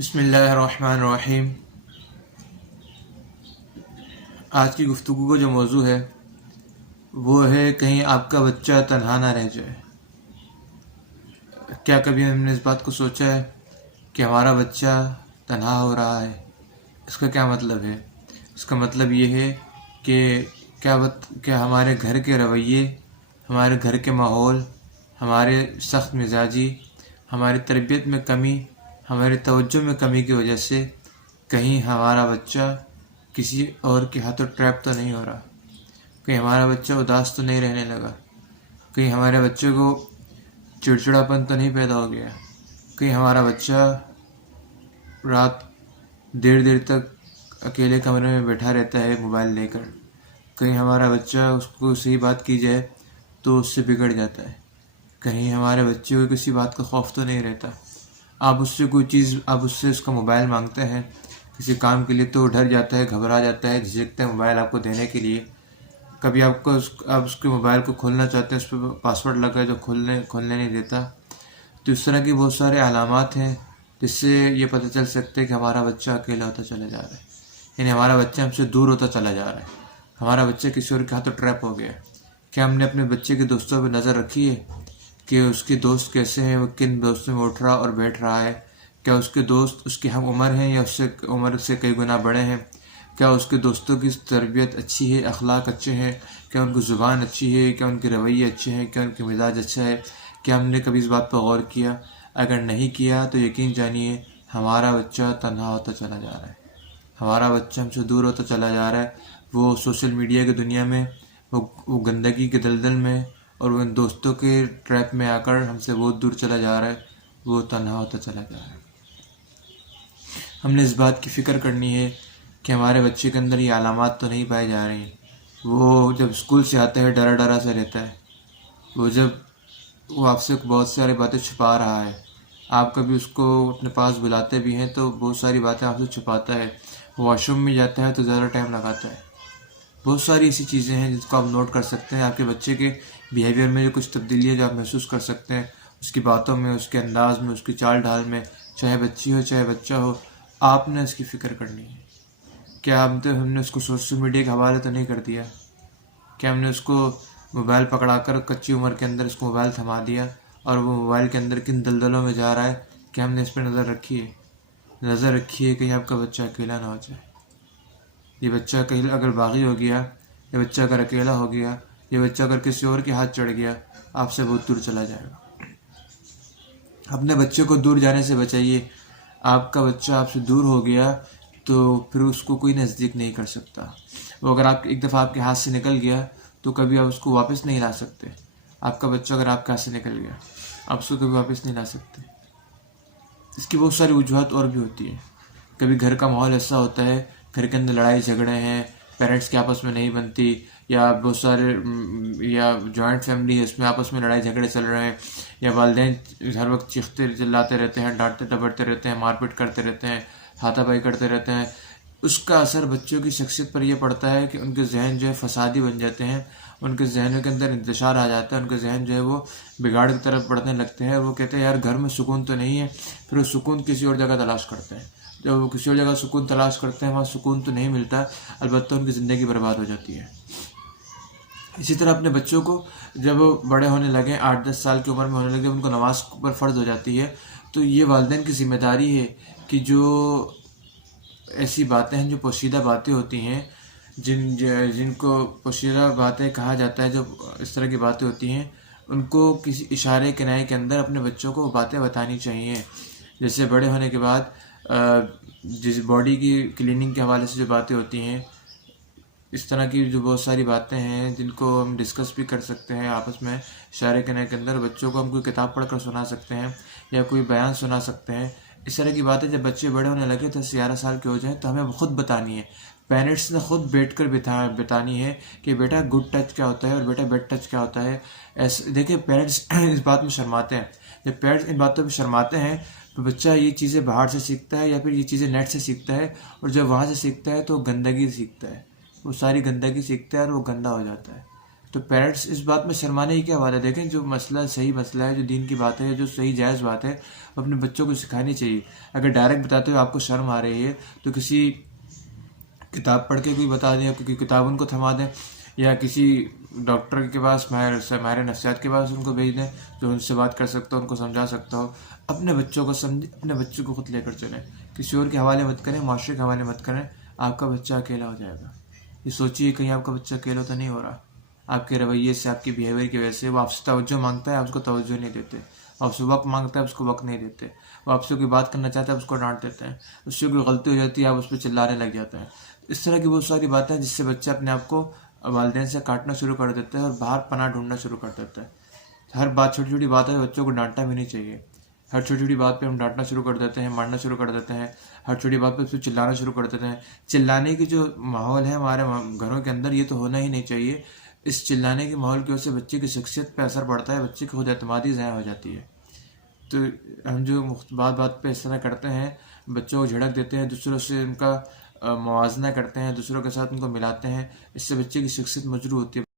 بسم اللہ الرحمن الرحیم۔ آج کی گفتگو کا جو موضوع ہے وہ ہے کہیں آپ کا بچہ تنہا نہ رہ جائے۔ کیا کبھی ہم نے اس بات کو سوچا ہے کہ ہمارا بچہ تنہا ہو رہا ہے؟ اس کا کیا مطلب ہے؟ اس کا مطلب یہ ہے کہ کیا ہمارے گھر کے رویے، ہمارے گھر کے ماحول، ہمارے سخت مزاجی، ہماری تربیت میں کمی، ہماری توجہ میں کمی کی وجہ سے کہیں ہمارا بچہ کسی اور کے ہاتھوں ٹریپ تو نہیں ہو رہا؟ کہیں ہمارا بچہ اداس تو نہیں رہنے لگا؟ کہیں ہمارے بچے کو چڑچڑاپن تو نہیں پیدا ہو گیا؟ کہیں ہمارا بچہ رات دیر دیر تک اکیلے کمرے میں بیٹھا رہتا ہے موبائل لے کر؟ کہیں ہمارا بچہ اس کو صحیح بات کی جائے تو اس سے بگڑ جاتا ہے؟ کہیں ہمارے بچے کو کسی بات کا خوف تو نہیں رہتا؟ آپ اس سے اس کا موبائل مانگتے ہیں کسی کام کے لیے تو وہ ڈر جاتا ہے، گھبرا جاتا ہے، جھجکتا ہے موبائل آپ کو دینے کے لیے۔ کبھی آپ اس کے موبائل کو کھولنا چاہتے ہیں، اس پہ پاسورڈ لگا ہے جو کھولنے نہیں دیتا۔ تو اس طرح کی بہت سارے علامات ہیں جس سے یہ پتہ چل سکتا ہے کہ ہمارا بچہ اکیلا ہوتا چلا جا رہا ہے، یعنی ہمارا بچہ ہم سے دور ہوتا چلا جا رہا ہے، ہمارا بچہ کسی اور کے ہاتھوں ٹریپ ہو گیا ہے۔ کیا ہم نے اپنے بچے کے دوستوں پہ نظر رکھی ہے کہ اس کے دوست کیسے ہیں، وہ کن دوستوں میں اٹھ رہا اور بیٹھ رہا ہے؟ کیا اس کے دوست اس کے ہم عمر ہیں یا اس سے عمر سے کئی گنا بڑے ہیں؟ کیا اس کے دوستوں کی تربیت اچھی ہے، اخلاق اچھے ہیں؟ کیا ان کی زبان اچھی ہے؟ کیا ان کے رویے اچھے ہیں؟ کیا ان کے مزاج اچھا ہے؟ کیا ہم نے کبھی اس بات پر غور کیا؟ اگر نہیں کیا تو یقین جانیے ہمارا بچہ تنہا ہوتا چلا جا رہا ہے، ہمارا بچہ ہم سے دور ہوتا چلا جا رہا ہے۔ وہ سوشل میڈیا کی دنیا میں، وہ گندگی کے دلدل میں اور وہ ان دوستوں کے ٹریپ میں آ کر ہم سے بہت دور چلا جا رہا ہے، وہ تنہا ہوتا چلا جا رہا ہے۔ ہم نے اس بات کی فکر کرنی ہے کہ ہمارے بچے کے اندر یہ علامات تو نہیں پائے جا رہے ہیں۔ وہ جب اسکول سے آتا ہے ڈرا ڈرا سے رہتا ہے، وہ آپ سے بہت ساری باتیں چھپا رہا ہے، آپ کبھی اس کو اپنے پاس بلاتے بھی ہیں تو بہت ساری باتیں آپ سے چھپاتا ہے، واش روم میں جاتا ہے تو زیادہ ٹائم لگاتا ہے۔ بہت ساری ایسی چیزیں ہیں جس کو آپ نوٹ کر سکتے ہیں۔ آپ کے بچے کے بیہیویئر میں جو کچھ تبدیلی ہے جو آپ محسوس کر سکتے ہیں، اس کی باتوں میں، اس کے انداز میں، اس کی چال ڈھال میں، چاہے بچی ہو چاہے بچہ ہو، آپ نے اس کی فکر کرنی ہے۔ کیا ہم نے اس کو سوشل میڈیا کے حوالے تو نہیں کر دیا؟ کیا ہم نے اس کو موبائل پکڑا کر کچی عمر کے اندر اس کو موبائل تھما دیا اور وہ موبائل کے اندر کن دلدلوں میں جا رہا ہے؟ کیا ہم نے اس پہ نظر رکھی ہے کہ آپ کا بچہ اکیلا نہ ہو جائے؟ یہ بچہ اگر باغی ہو گیا، یہ بچہ اگر اکیلا ہو گیا، یہ بچہ اگر کسی اور کے ہاتھ چڑھ گیا، آپ سے بہت دور چلا جائے گا۔ اپنے بچے کو دور جانے سے بچائیے۔ آپ کا بچہ آپ سے دور ہو گیا تو پھر اس کو کوئی نزدیک نہیں کر سکتا۔ وہ اگر ایک دفعہ آپ کے ہاتھ سے نکل گیا تو کبھی آپ اس کو واپس نہیں لا سکتے۔ آپ کا بچہ اگر آپ کے ہاتھ سے نکل گیا، آپ اس کو کبھی واپس نہیں لا سکتے۔ اس کی بہت ساری وجوہات اور بھی ہوتی ہیں۔ کبھی گھر کا ماحول ایسا ہوتا ہے، گھر کے اندر لڑائی جھگڑے ہیں، پیرنٹس کے آپس میں نہیں بنتی، یا بہت سارے یا جوائنٹ فیملی ہے، اس میں آپس میں لڑائی جھگڑے چل رہے ہیں، یا والدین ہر وقت چیختے چلاتے رہتے ہیں، ڈانٹتے ڈپٹتے رہتے ہیں، مار پیٹ کرتے رہتے ہیں، ہاتھا پائی کرتے رہتے ہیں۔ اس کا اثر بچوں کی شخصیت پر یہ پڑتا ہے کہ ان کے ذہن جو ہے فسادی بن جاتے ہیں، ان کے ذہنوں کے اندر انتشار آ جاتا ہے، ان کے ذہن جو ہے وہ بگاڑ کی طرف بڑھنے لگتے ہیں۔ وہ کہتے ہیں یار گھر میں سکون تو نہیں ہے، پھر وہ سکون کسی اور جگہ تلاش کرتے ہیں۔ جب وہ کسی اور جگہ سکون تلاش کرتے ہیں، وہاں سکون تو نہیں ملتا، البتہ ان کی زندگی برباد ہو جاتی ہے۔ اسی طرح اپنے بچوں کو جب وہ بڑے ہونے لگے، 8-10 سال کی عمر میں ہونے لگے، ان کو نماز پر فرض ہو جاتی ہے، تو یہ والدین کی ذمہ داری ہے کہ جو ایسی باتیں ہیں، جو پوشیدہ باتیں ہوتی ہیں، جن کو پوشیدہ باتیں کہا جاتا ہے، جب اس طرح کی باتیں ہوتی ہیں، ان کو کسی اشارے کنائے کے اندر اپنے بچوں کو باتیں بتانی چاہیے۔ جیسے بڑے ہونے کے بعد جس باڈی کی کلیننگ کے حوالے سے جو باتیں ہوتی ہیں، اس طرح کی جو بہت ساری باتیں ہیں جن کو ہم ڈسکس بھی کر سکتے ہیں آپس میں اشارے کنائے کے اندر۔ بچوں کو ہم کوئی کتاب پڑھ کر سنا سکتے ہیں یا کوئی بیان سنا سکتے ہیں۔ اس طرح کی باتیں جب بچے بڑے ہونے لگے 10-11 سال کے ہو جائیں تو ہمیں خود بتانی ہے، پیرنٹس نے خود بیٹھ کر بتانی ہے کہ بیٹا گڈ ٹچ کیا ہوتا ہے اور بیٹا بیڈ ٹچ کیا ہوتا ہے۔ دیکھیں پیرنٹس اس بات میں شرماتے ہیں۔ جب پیرنٹس ان باتوں پہ شرماتے ہیں تو بچہ یہ چیزیں باہر سے سیکھتا ہے یا پھر یہ چیزیں نیٹ سے سیکھتا ہے، اور جب وہاں سے سیکھتا ہے تو گندگی سیکھتا ہے، وہ ساری گندگی سیکھتا ہے اور وہ گندا ہو جاتا ہے۔ تو پیرنٹس اس بات میں شرمانے کی کیا بات ہے؟ دیکھیں جو مسئلہ صحیح مسئلہ ہے، جو دین کی بات ہے، جو صحیح جائز بات ہے، وہ اپنے بچوں کو سکھانی چاہیے۔ اگر ڈائریکٹ بتاتے ہوئے آپ کو شرم آ رہی ہے تو کسی کتاب پڑھ کے کوئی بتا دیں، کیونکہ کتاب ان کو تھما دیں، یا کسی ڈاکٹر کے پاس، ماہر نفسیات کے پاس ان کو بھیج دیں جو ان سے بات کر سکتا ہو، ان کو سمجھا سکتا ہو۔ اپنے بچوں کو اپنے بچوں کو خود لے کر چلیں، کسی اور کے حوالے مت کریں، معاشرے کے حوالے مت کریں، آپ کا بچہ اکیلا ہو جائے گا۔ یہ سوچیے کہیں آپ کا بچہ اکیلا تو نہیں ہو رہا، آپ کے رویے سے، آپ کی بیہیویئر کی وجہ سے۔ وہ آپ سے توجہ مانگتا ہے، آپ اس کو توجہ نہیں دیتے، آپ سے وقت مانگتا ہے، اس کو وقت نہیں دیتے، وہ آپ سے کوئی بات کرنا چاہتا ہے، اس کو ڈانٹ دیتے ہیں، اس سے کوئی غلطی ہو جاتی ہے آپ اس پہ چلانے لگ جاتے ہیں۔ اس طرح کی بہت ساری باتیں جس سے بچہ اپنے آپ کو والدین سے کاٹنا شروع کر دیتا ہے اور باہر پناہ ڈھونڈنا شروع کر دیتا ہے۔ ہر بات، چھوٹی چھوٹی بات ہے، بچوں کو ڈانٹنا بھی نہیں چاہیے۔ ہر چھوٹی چھوٹی بات پہ ہم ڈانٹنا شروع کر دیتے ہیں، مارنا شروع کر دیتے ہیں، ہر چھوٹی بات پہ اس پہ چلانا شروع کر دیتے ہیں۔ چلانے کی جو ماحول ہے ہمارے گھروں کے اندر، یہ تو ہونا ہی نہیں چاہیے۔ اس چلانے کے ماحول کی وجہ سے بچے کی شخصیت پہ اثر پڑتا ہے، بچے کی خود اعتمادی ضائع ہو جاتی ہے۔ تو ہم جو بات بات پہ اس طرح کرتے ہیں، بچوں کو جھڑک دیتے ہیں، دوسروں سے ان کا موازنہ کرتے ہیں، دوسروں کے ساتھ ان کو ملاتے ہیں، اس سے بچے کی شخصیت مجروح ہوتی ہے۔